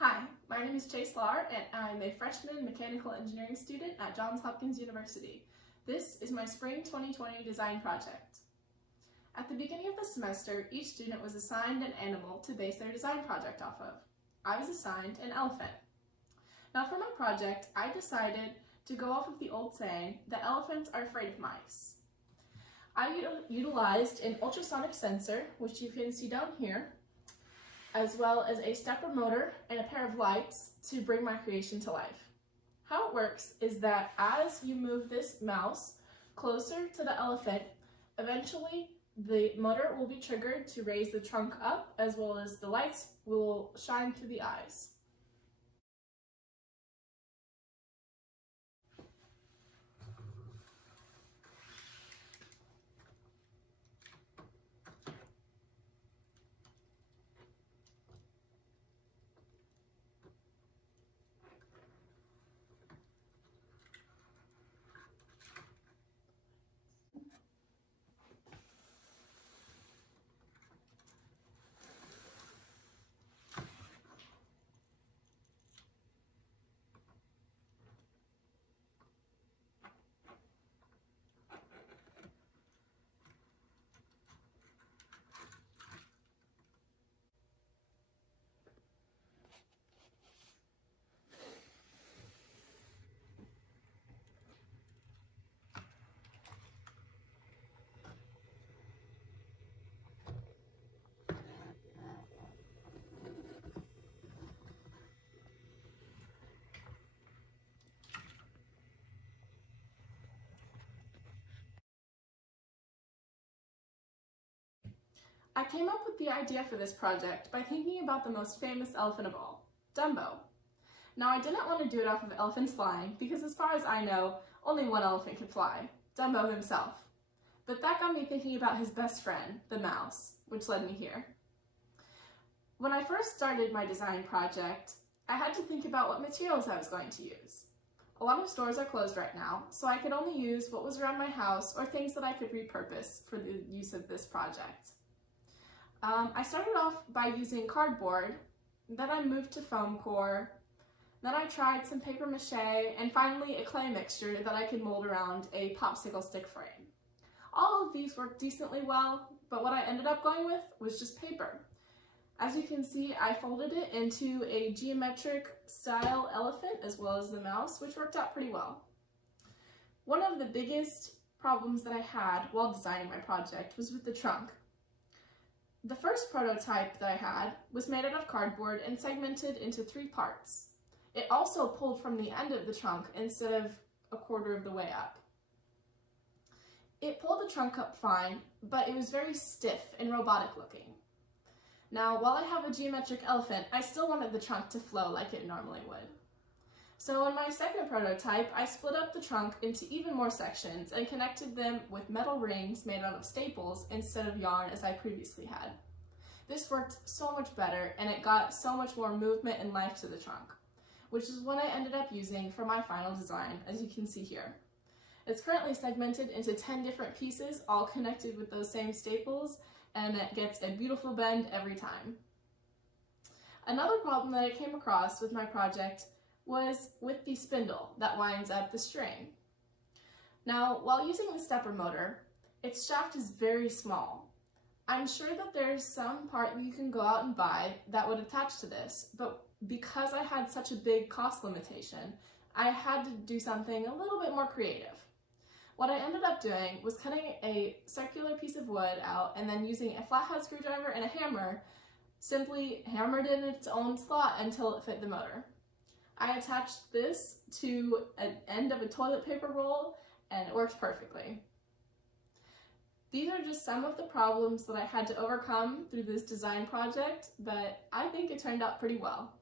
Hi, my name is Chase Lahr, and I'm a freshman mechanical engineering student at Johns Hopkins University. This is my spring 2020 design project. At the beginning of the semester, each student was assigned an animal to base their design project off of. I was assigned an elephant. Now for my project, I decided to go off of the old saying that elephants are afraid of mice. I utilized an ultrasonic sensor, which you can see down here, as well as a stepper motor and a pair of lights to bring my creation to life. How it works is that as you move this mouse closer to the elephant, eventually the motor will be triggered to raise the trunk up, as well as the lights will shine through the eyes. I came up with the idea for this project by thinking about the most famous elephant of all, Dumbo. Now I didn't want to do it off of elephants flying because as far as I know, only one elephant can fly, Dumbo himself. But that got me thinking about his best friend, the mouse, which led me here. When I first started my design project, I had to think about what materials I was going to use. A lot of stores are closed right now, so I could only use what was around my house or things that I could repurpose for the use of this project. I started off by using cardboard, then I moved to foam core, then I tried some paper mache, and finally a clay mixture that I could mold around a popsicle stick frame. All of these worked decently well, but what I ended up going with was just paper. As you can see, I folded it into a geometric style elephant as well as the mouse, which worked out pretty well. One of the biggest problems that I had while designing my project was with the trunk. The first prototype that I had was made out of cardboard and segmented into 3 parts. It also pulled from the end of the trunk instead of a quarter of the way up. It pulled the trunk up fine, but it was very stiff and robotic looking. Now, while I have a geometric elephant, I still wanted the trunk to flow like it normally would. So in my second prototype, I split up the trunk into even more sections and connected them with metal rings made out of staples instead of yarn as I previously had. This worked so much better and it got so much more movement and life to the trunk, which is what I ended up using for my final design, as you can see here. It's currently segmented into 10 different pieces, all connected with those same staples, and it gets a beautiful bend every time. Another problem that I came across with my project was with the spindle that winds up the string. Now, while using the stepper motor, its shaft is very small. I'm sure that there's some part that you can go out and buy that would attach to this, but because I had such a big cost limitation, I had to do something a little bit more creative. What I ended up doing was cutting a circular piece of wood out and then using a flathead screwdriver and a hammer, simply hammered in its own slot until it fit the motor. I attached this to an end of a toilet paper roll and it works perfectly. These are just some of the problems that I had to overcome through this design project, but I think it turned out pretty well.